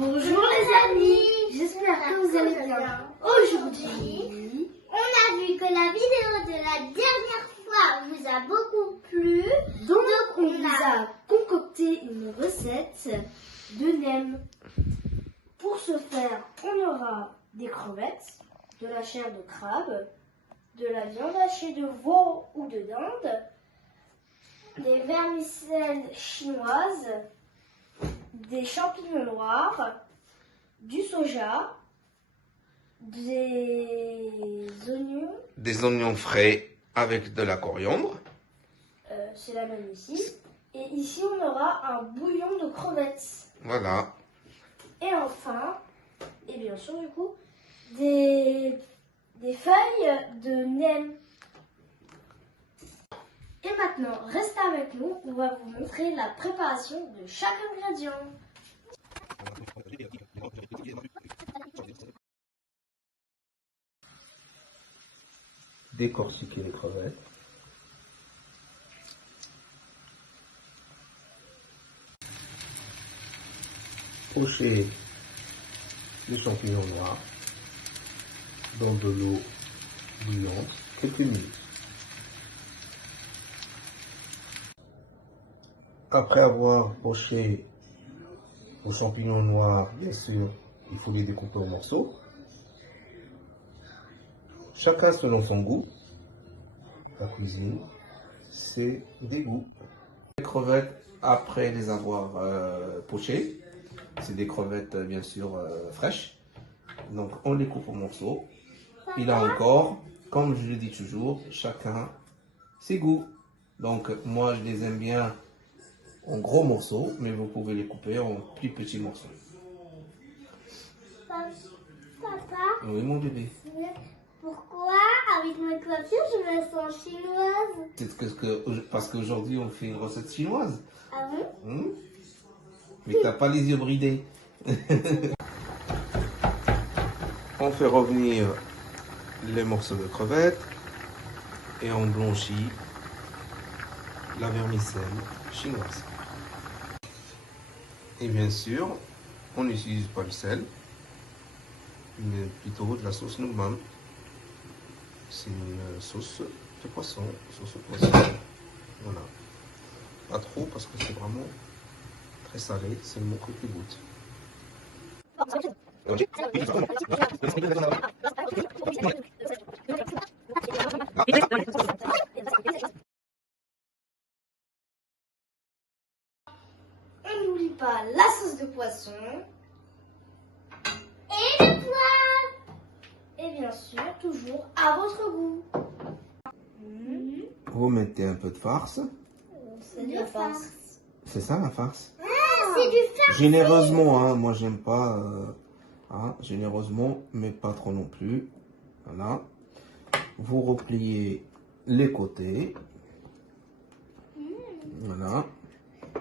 Bonjour les amis, j'espère que vous allez bien. Aujourd'hui, on a vu que la vidéo de la dernière fois vous a beaucoup plu. donc on vous a concocté une recette de nem. Pour ce faire, on aura des crevettes, de la chair de crabe, de la viande hachée de veau ou de dinde, des vermicelles chinoises, des champignons noirs, du soja, des oignons frais avec de la coriandre. C'est la même ici. Et ici, on aura un bouillon de crevettes. Voilà. Et enfin, et bien sûr, du coup, des feuilles de nem. Et maintenant, restez avec nous, on va vous montrer la préparation de chaque ingrédient. Décortiquer les crevettes. Pocher les champignons noirs dans de l'eau bouillante quelques minutes. Après avoir poché vos champignons noirs, bien sûr, il faut les découper en morceaux. Chacun selon son goût. La cuisine, c'est des goûts. Les crevettes, après les avoir pochées, c'est des crevettes bien sûr fraîches. Donc on les coupe en morceaux. Et là encore, comme je le dis toujours, chacun ses goûts. Donc moi je les aime bien en gros morceaux, mais vous pouvez les couper en plus petits morceaux. Papa, Oui mon bébé. pourquoi avec ma coiffure je me sens chinoise? C'est parce qu'aujourd'hui on fait une recette chinoise. Ah bon? Mais t'as pas les yeux bridés. On fait revenir les morceaux de crevettes et on blanchit la vermicelle chinoise. Et bien sûr, on n'utilise pas le sel, mais plutôt de la sauce Nougman. C'est une sauce de poisson, Voilà. Pas trop parce que c'est vraiment très salé, c'est le mot qui goûte. On n'oublie pas la sauce de poisson. Et le poivre. Et bien sûr, toujours à votre goût. Vous mettez un peu de farce. C'est de la farce. C'est ça la farce? Ah, c'est du farce. Généreusement, hein, moi j'aime pas généreusement, mais pas trop non plus. Voilà. Vous repliez les côtés. Voilà.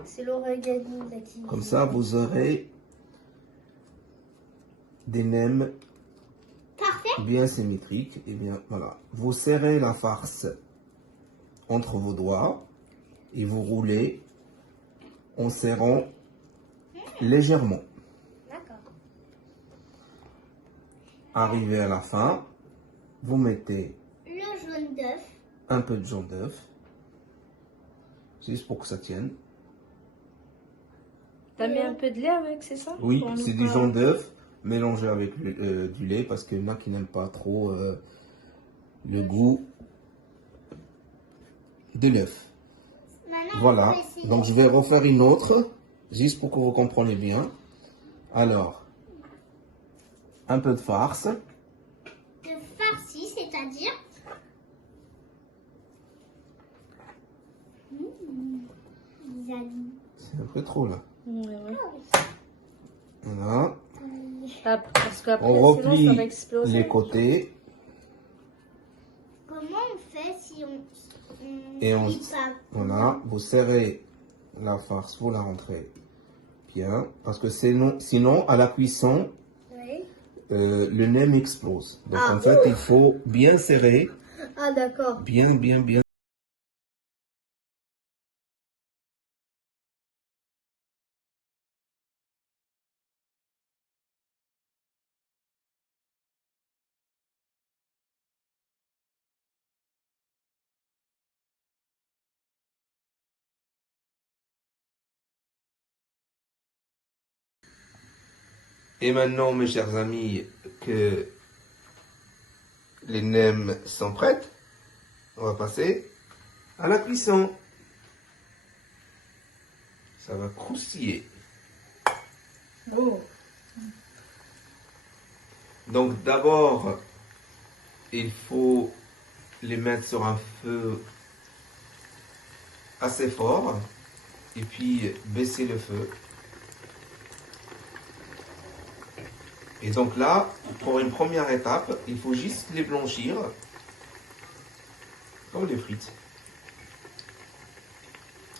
C'est l'origami là qui... Comme ça, vous aurez des nems Parfait. bien symétriques. Et bien, voilà. Vous serrez la farce entre vos doigts et vous roulez en serrant légèrement. D'accord. Arrivé à la fin, vous mettez Le jaune d'œuf. un peu de jaune d'œuf, juste pour que ça tienne. T'as mis un peu de lait avec, c'est ça? Oui, Pour c'est nous du pas- jaune d'œuf mélangé avec du lait parce qu'il y en a qui n'aiment pas trop le goût de l'œuf. Maintenant, Voilà, on va essayer. donc je vais refaire une autre, juste pour que vous compreniez bien. Alors, un peu de farce, De farci, c'est-à-dire. Les amis. c'est un peu trop là. Ouais. Voilà, Parce qu'après, on sinon, ça replie va exploser. les côtés Comment on fait si on et on, lit pas? voilà, vous serrez la farce, vous la rentrez bien, parce que sinon à la cuisson, Oui. le nem explose. Donc Ah, en fait, il faut bien serrer, Ah, d'accord. bien Et maintenant, mes chers amis, que les nems sont prêtes, on va passer à la cuisson. Ça va croustiller. Oh. Donc d'abord, il faut les mettre sur un feu assez fort et puis baisser le feu. Et donc là, pour une première étape, il faut juste les blanchir comme les frites.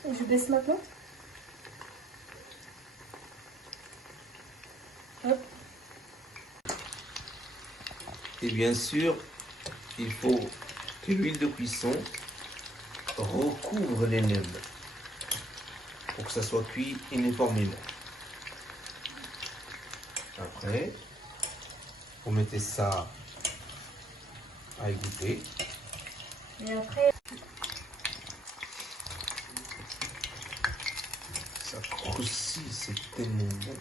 Et je baisse maintenant. Hop. Et bien sûr, il faut que l'huile de cuisson recouvre les nems pour que ça soit cuit uniformément. Après, vous mettez ça à égoutter. Et après, Ça croustille, c'est tellement bon.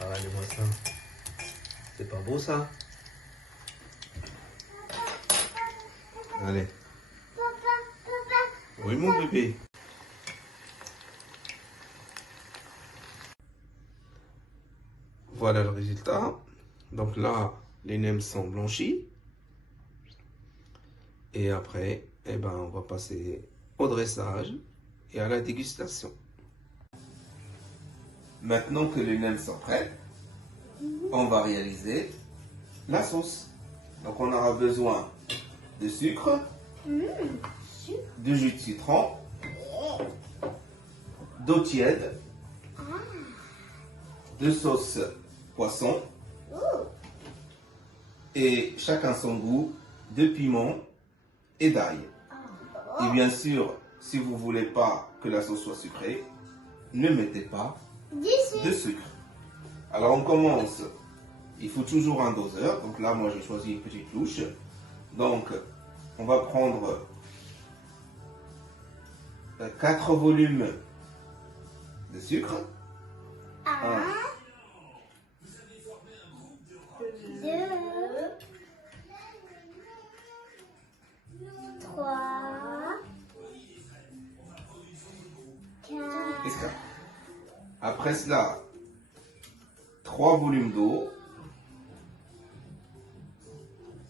Ah, regardez-moi ça. C'est pas beau ça? Allez. Oui, mon bébé. Voilà le résultat. Donc là, les nems sont blanchis. Et après, eh ben, on va passer au dressage et à la dégustation. Maintenant que les nems sont prêts, on va réaliser la sauce. Donc on aura besoin de sucre, de jus de citron, d'eau tiède, de sauce poisson et chacun son goût de piment et d'ail. Et bien sûr, si vous ne voulez pas que la sauce soit sucrée, ne mettez pas de sucre. Alors on commence. Il faut toujours un doseur. Donc là, moi, j'ai choisi une petite louche. Donc, on va prendre 4 volumes de sucre. 1, 2, 3, 4. et 4. Après cela, 3 volumes d'eau.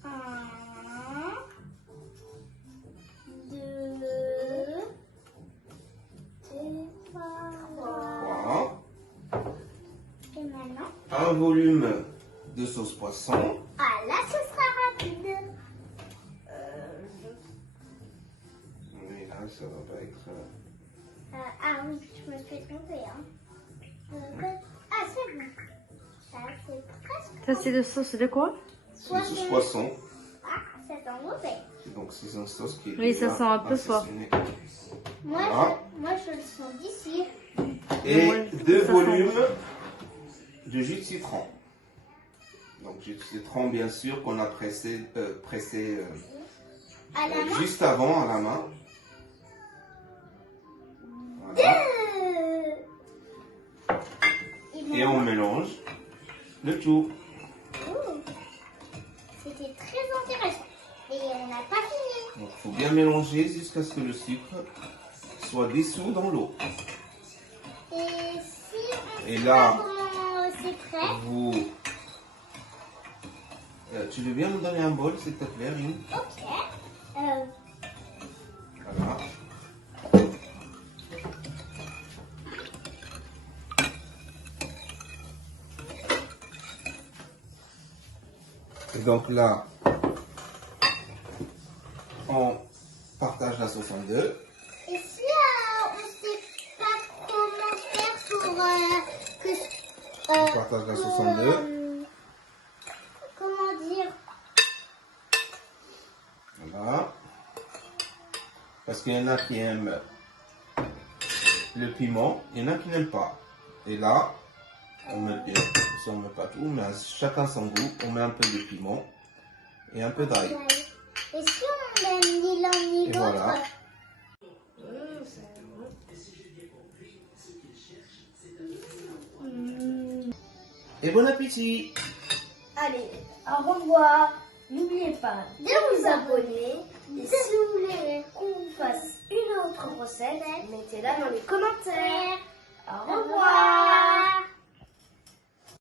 1, 2, 3. 3. Et maintenant, Un volume de sauce poisson. ah là, ce sera rapide. Mais là, ça va pas être... Ah oui, je me fais tromper. Hein. Ah, c'est bon. Ça, c'est presque. ça c'est de sauce de quoi? C'est une sauce poisson. Ah, c'est enlevé. Donc c'est une sauce qui est Oui, ça déjà sent un peu fort. assaisonnée. Moi, Voilà. moi, je le sens d'ici. Et Ouais, 2 ça sent. volumes de jus de citron. Donc jus de citron, bien sûr, qu'on a pressé À la main. juste avant à la main. Voilà. Et on mélange le tout. C'était très intéressant. Et on n'a pas fini. Donc il faut bien mélanger jusqu'à ce que le sucre soit dissous dans l'eau. Et si on Et sait là, pas comment c'est prêt, vous... tu veux bien me donner un bol, s'il te plaît, Rim? ok. Voilà. Et donc là, on partage la sauce en deux. Et si on ne sait pas comment faire pour que... On partage la sauce en deux. Comment dire? Voilà. Parce qu'il y en a qui aiment le piment, il y en a qui n'aiment pas. Et là, on met bien, si on ne met pas tout, mais à chacun son goût, on met un peu de piment et un peu d'ail. Et si on n'aime ni l'un ni Et l'autre? voilà. et bon appétit. Allez, au revoir. N'oubliez pas de vous abonner. Et si vous voulez qu'on fasse une autre recette, mettez-la dans les commentaires. Au revoir.